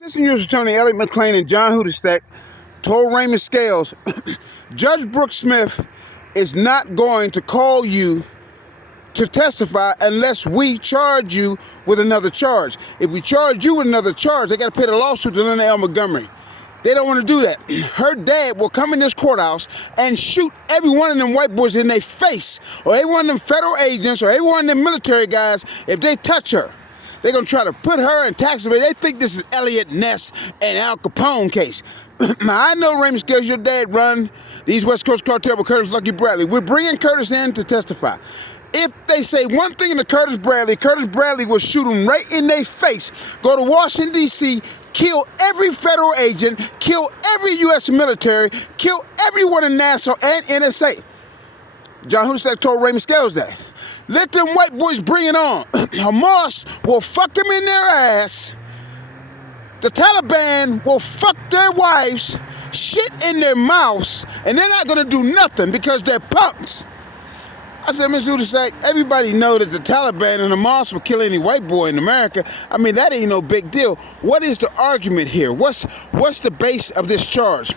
Assistant U.S. Attorney Elliot McClain and John Hudestack told Raymond Scales, Judge Brook Smith is not going to call you to testify unless we charge you with another charge. If we charge you with another charge, they got to pay the lawsuit to Linda L. Montgomery. They don't want to do that. Her dad will come in this courthouse and shoot every one of them white boys in their face, or every one of them federal agents, or every one of them military guys if they touch her. They're going to try to put her in tax evasion. They think this is Elliot Ness and Al Capone case. Now, I know, Raymond Scales, your dad run these West Coast cartel with Curtis Lucky Bradley. We're bringing Curtis in to testify. If they say one thing to Curtis Bradley will shoot him right in their face, go to Washington, D.C., kill every federal agent, kill every U.S. military, kill everyone in NASA and NSA. John Hudestack told Raymond Scales that. Let them white boys bring it on. Hamas will fuck them in their ass. The Taliban will fuck their wives, shit in their mouths, and they're not going to do nothing because they're punks. I said, Mr. Hudestack, everybody know that the Taliban and Hamas will kill any white boy in America. I mean, that ain't no big deal. What is the argument here? What's the base of this charge?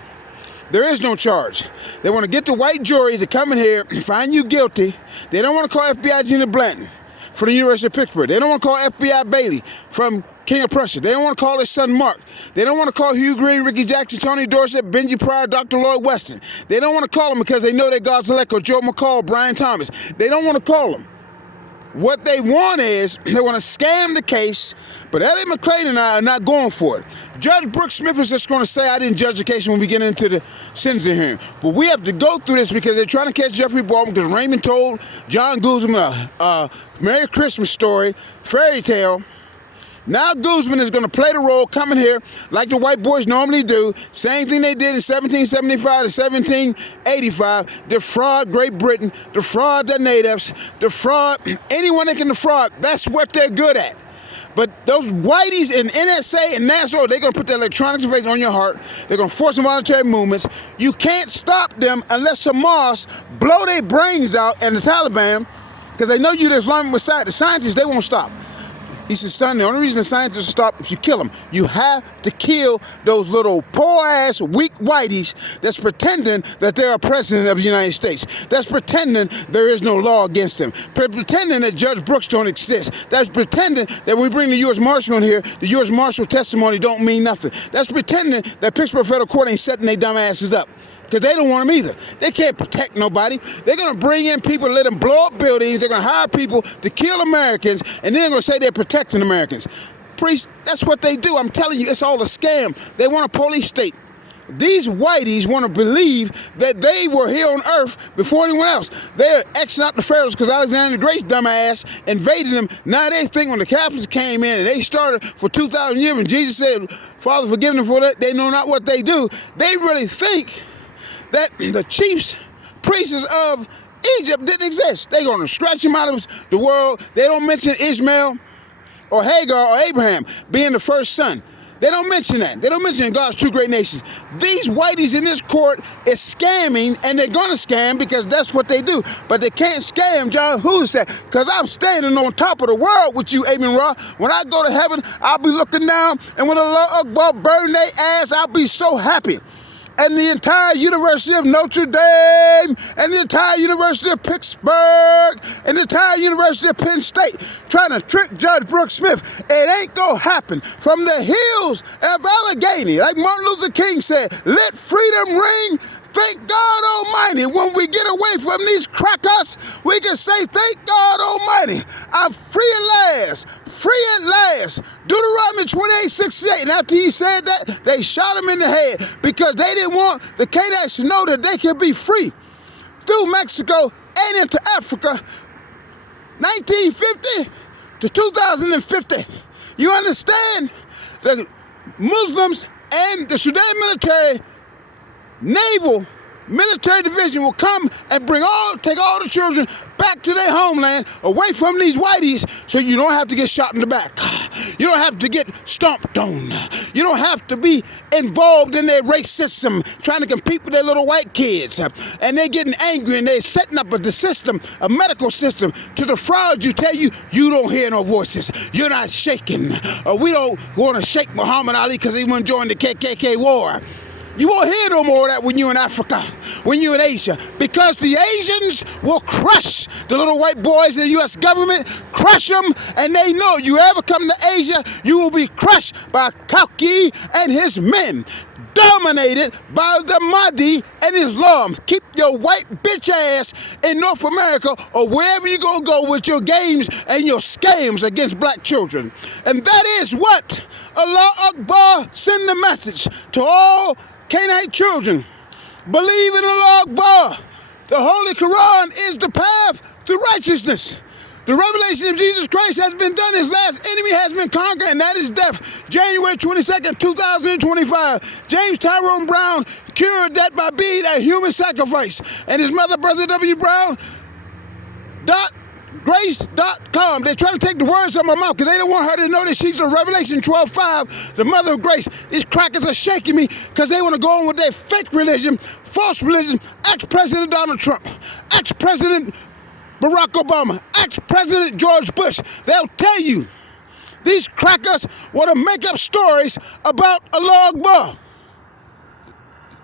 There is no charge. They want to get the white jury to come in here and find you guilty. They don't want to call FBI Gina Blanton from the University of Pittsburgh. They don't want to call FBI Bailey from King of Prussia. They don't want to call his son Mark. They don't want to call Hugh Green, Ricky Jackson, Tony Dorsett, Benji Pryor, Dr. Lloyd Weston. They don't want to call them because they know they're God's elect, or Joe McCall, Brian Thomas. They don't want to call them. What they want is, they want to scam the case, but Elliot McClain and I are not going for it. Judge Brook Smith is just going to say, I didn't judge the case when we get into the sentencing hearing. But we have to go through this because they're trying to catch Jeffrey Baldwin, because Raymond told John Guzman a Merry Christmas story, fairy tale. Now Guzman is going to play the role, coming here like the white boys normally do. Same thing they did in 1775 to 1785. Defraud Great Britain, defraud the natives, defraud anyone that can defraud. That's what they're good at. But those whiteys in NSA and NASA, they're going to put their electronic device on your heart. They're going to force involuntary movements. You can't stop them unless Hamas blow their brains out, and the Taliban, because they know you're the Islamic Messiah. The scientists, they won't stop. He said, son, the only reason the scientists will stop if you kill them. You have to kill those little poor-ass, weak whiteys that's pretending that they're a president of the United States. That's pretending there is no law against them. Pretending that Judge Brooks don't exist. That's pretending that we bring the U.S. Marshal in here, the U.S. Marshal testimony don't mean nothing. That's pretending that Pittsburgh Federal Court ain't setting their dumb asses up, because they don't want them either. They can't protect nobody. They're going to bring in people, let them blow up buildings. They're going to hire people to kill Americans, and then they're going to say they're protecting Americans. Priest, that's what they do. I'm telling you, it's all a scam. They want a police state. These whiteys want to believe that they were here on earth before anyone else. They're Xing out the pharaohs because Alexander the Great's dumbass invaded them. Now they think when the Catholics came in and they started for 2,000 years, and Jesus said, Father, forgive them for that, they know not what they do. They really think that the chiefs, priests of Egypt didn't exist. They're going to scratch them out of the world. They don't mention Ishmael or Hagar or Abraham being the first son. They don't mention that. They don't mention God's two great nations. These whiteys in this court is scamming, and they're going to scam because that's what they do. But they can't scam John Hudestack, because I'm standing on top of the world with you, Amen Ra. When I go to heaven, I'll be looking down, and when Allah Akbar burn their ass, I'll be so happy. And the entire University of Notre Dame, and the entire University of Pittsburgh, and the entire University of Penn State trying to trick Judge Brook Smith. It ain't gonna happen. From the hills of Allegheny, like Martin Luther King said, let freedom ring. Thank God Almighty. When we get away from these crackers, we can say, thank God Almighty, I'm free at last, free at last. Deuteronomy 28:68. And after he said that, they shot him in the head because they didn't want the Canaanites to know that they could be free through Mexico and into Africa, 1950 to 2050. You understand? The Muslims and the Sudan military, naval, military division will come and take all the children back to their homeland, away from these whiteys, so you don't have to get shot in the back. You don't have to get stomped on. You don't have to be involved in their race system, trying to compete with their little white kids. And they're getting angry, and they're setting up a medical system to defraud you, tell you, you don't hear no voices. You're not shaking. We don't want to shake Muhammad Ali because he wouldn't join the KKK war. You won't hear no more of that when you're in Africa, when you're in Asia, because the Asians will crush the little white boys in the U.S. government, crush them, and they know you ever come to Asia, you will be crushed by Kauki and his men, dominated by the Mahdi and Islams. Keep your white bitch ass in North America or wherever you're going to go with your games and your scams against black children. And that is what Allah Akbar send the message to all Canaanite children. Believe in Allah Akbar. The Holy Quran is the path to righteousness. The revelation of Jesus Christ has been done. His last enemy has been conquered, and that is death. January 22nd, 2025. James Tyrone Brown cured that by being a human sacrifice. And his mother, Brother W. Brown, grace.com. They're trying to take the words out of my mouth because they don't want her to know that she's a Revelation 12:5, the mother of grace. These crackers are shaking me because they want to go on with their fake religion, false religion. Ex-President Donald Trump, ex-President Barack Obama, ex-President George Bush. They'll tell you these crackers want to make up stories about Allah Akbar.